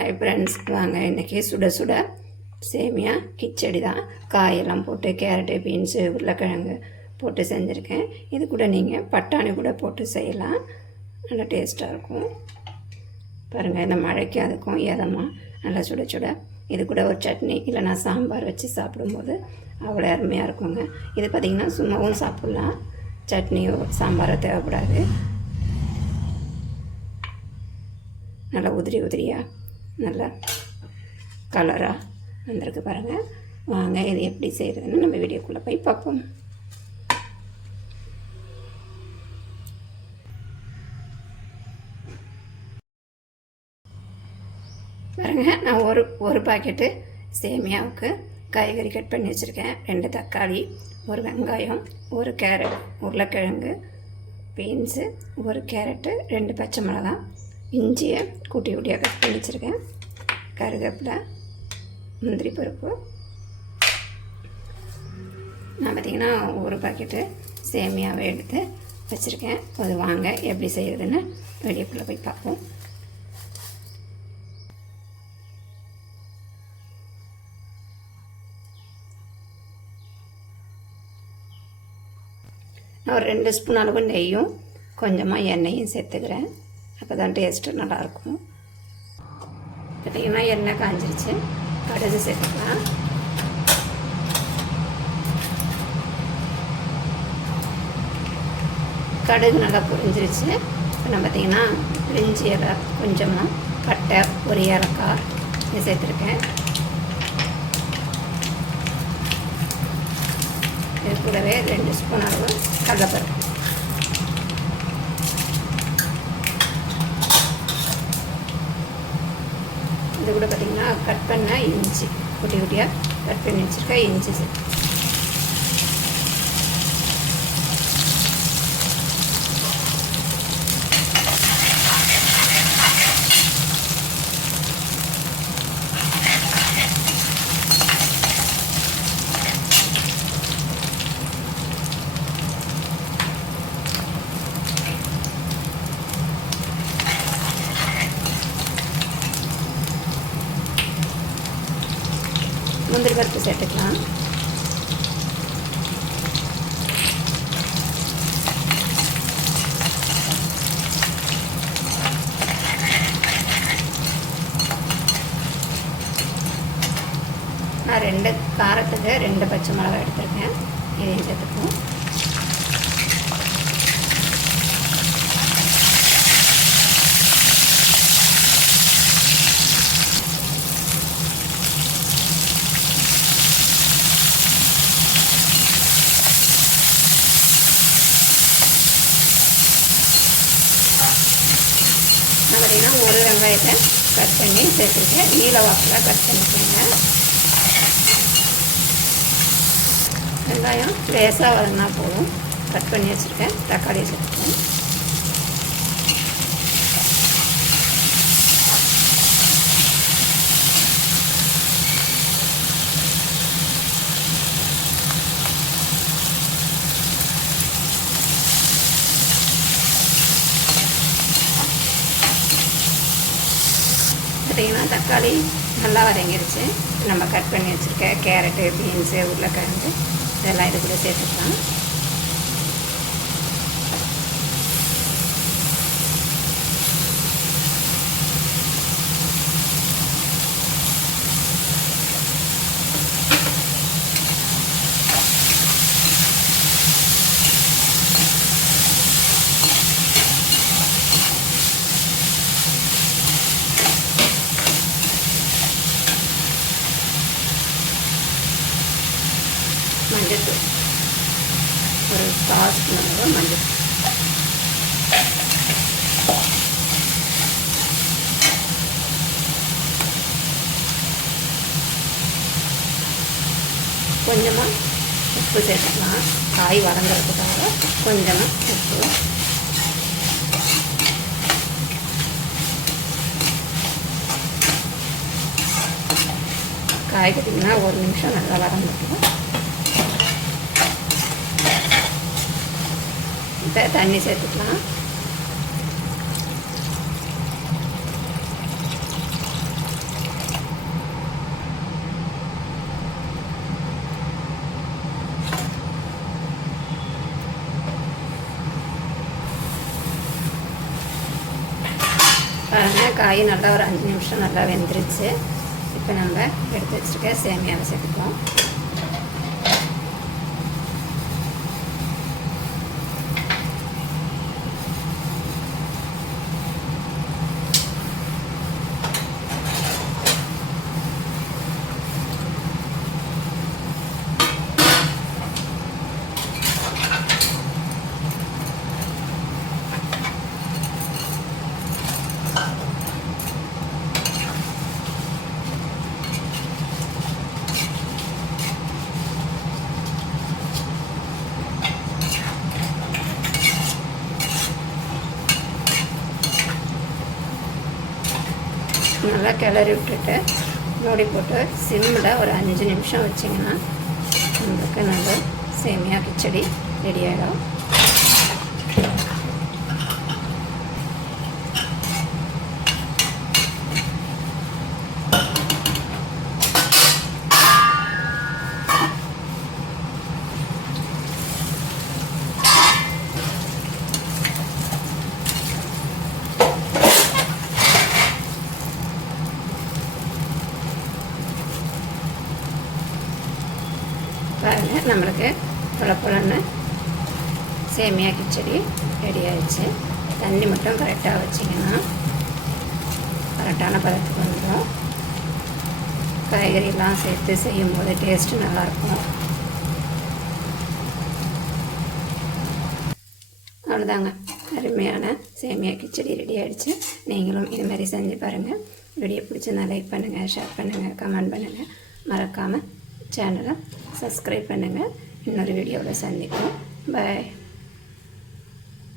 Hi friends வாங்க. இன்றைக்கி சுட சுட சேமியா கிச்சடி தான். காயெல்லாம் போட்டு கேரட்டு பீன்ஸு உருளைக்கிழங்கு போட்டு செஞ்சுருக்கேன். இது கூட நீங்கள் பட்டாணி கூட போட்டு செய்யலாம். நல்லா டேஸ்ட்டாக இருக்கும். பாருங்கள் இந்த மழைக்கு அதுக்கும் இதமாக நல்லா சுட சுட. இது கூட ஒரு சட்னி இல்லைனா சாம்பார் வச்சு சாப்பிடும்போது அவ்வளோ அருமையாக இருக்குங்க. இது பார்த்திங்கன்னா சும்மாவும் சாப்பிட்லாம். சட்னியோ சாம்பாரோ தேவைப்படாது. நல்லா உதிரி உதிரியாக நல்லா கலராக வந்திருக்கு பாருங்கள் வாங்க இது எப்படி செய்கிறதுன்னு நம்ம வீடியோக்குள்ளே போய் பார்ப்போம். பாருங்க நான் ஒரு ஒரு பாக்கெட்டு சேமியாவுக்கு காய்கறி கட் பண்ணி வச்சுருக்கேன். ரெண்டு தக்காளி ஒரு வெங்காயம் ஒரு கேரட் உருளைக்கிழங்கு பீன்ஸு ஒரு கேரட்டு ரெண்டு பச்சை மிளகாய். இஞ்சியை குட்டி குட்டியாக கட் பண்ணி வச்சுருக்கேன். கருவேப்பிலை முந்திரி பருப்பு. நான் பார்த்திங்கன்னா ஒரு பாக்கெட்டு சேமியாவை எடுத்து வச்சுருக்கேன். அது வாங்க எப்படி செய்கிறதுன்னு வெளியக்குள்ளே போய் பார்ப்போம். நான் ஒரு ரெண்டு ஸ்பூன் அளவு நெய்யும் கொஞ்சமாக எண்ணெயும் சேர்த்துக்கிறேன். அப்போ தான் டேஸ்ட்டு நல்லாயிருக்கும். பார்த்திங்கன்னா எண்ணெய் காஞ்சிருச்சு. கடுகு சேர்த்துக்கலாம். கடுகு நல்லா புரிஞ்சிருச்சு. இப்போ நம்ம பார்த்திங்கன்னா பிரிஞ்சி இலை கொஞ்சமாக பட்டை ஒரு ஏலக்காய் இதை சேர்த்துருக்கேன். இது கூடவே ரெண்டு ஸ்பூன் அளவு கடலைப்பருப்பு. இது கூட பார்த்திங்கன்னா கட் பண்ண இஞ்சி குட்டி குட்டியாக கட் பண்ணி வச்சுருக்கேன். இஞ்சி முந்திரி பருப்பு சேர்த்துக்கலாம். நான் ரெண்டு காரத்துக்கு ரெண்டு பச்சை மிளகாய் எடுத்திருக்கேன். இதையும் சேர்த்துப்போம் நான் பார்த்தீங்கன்னா ஒரு வெங்காயத்தை கட் பண்ணி சேர்த்துருக்கேன். நீல வாக்கில் கட் பண்ணிக்கோங்க. வெங்காயம் லேசாக வதங்கினா போதும். கட் பண்ணி வச்சுருக்கேன். தக்காளி சேர்த்துக்கேன் பார்த்தீங்கன்னா தக்காளி நல்லா வதங்கிருச்சு. நம்ம கட் பண்ணி வச்சுருக்க கேரட்டு பீன்ஸு உருளைக்கிழங்கு இதெல்லாம் இது கூட சேர்த்துக்கலாம். மஞ்சள் ஒரு கால் ஸ்பூன் அளவு மஞ்சள் கொஞ்சமாக உப்பு சேர்த்துக்கலாம் காய் வதங்கிறதுக்காக கொஞ்சமாக உப்பு காய் பார்த்திங்கன்னா ஒரு நிமிஷம் நல்லா வதங்கட்டும் இப்போ தண்ணி சேர்த்துக்கலாம். பாருங்கள் காய் நல்லா ஒரு அஞ்சு நிமிஷம் நல்லா வெந்துருச்சு. இப்போ நம்ம எடுத்து வச்சுருக்க சேமியாவை சேர்த்துப்போம் நல்லா கிளறி விட்டுட்டு மூடி போட்டு சிம்மில் ஒரு அஞ்சு நிமிஷம் வச்சிங்கன்னா நம்மளுக்கு நல்ல சேமியா கிச்சடி ரெடி ஆகிடும் பாருங்கள் நம்மளுக்கு புலப்புலன்னு சேமியா கிச்சடி ரெடி ஆயிடுச்சு. தண்ணி மட்டும் கரெக்டாக வச்சிங்கன்னா கரெக்டான பதத்துக்கு வந்துடும் காய்கறிலாம் சேர்த்து செய்யும்போது டேஸ்ட்டு நல்லாயிருக்கும். அவ்வளோதாங்க. அருமையான சேமியா கிச்சடி ரெடி ஆகிடுச்சு நீங்களும் இது மாதிரி செஞ்சு பாருங்கள் வீடியோ பிடிச்சிருந்தா லைக் பண்ணுங்கள் ஷேர் பண்ணுங்கள் கமெண்ட் பண்ணுங்கள் மறக்காமல் சேனலை சப்ஸ்கிரைப் பண்ணுங்கள் இன்னொரு வீடியோவில் சந்திப்போம். பாய்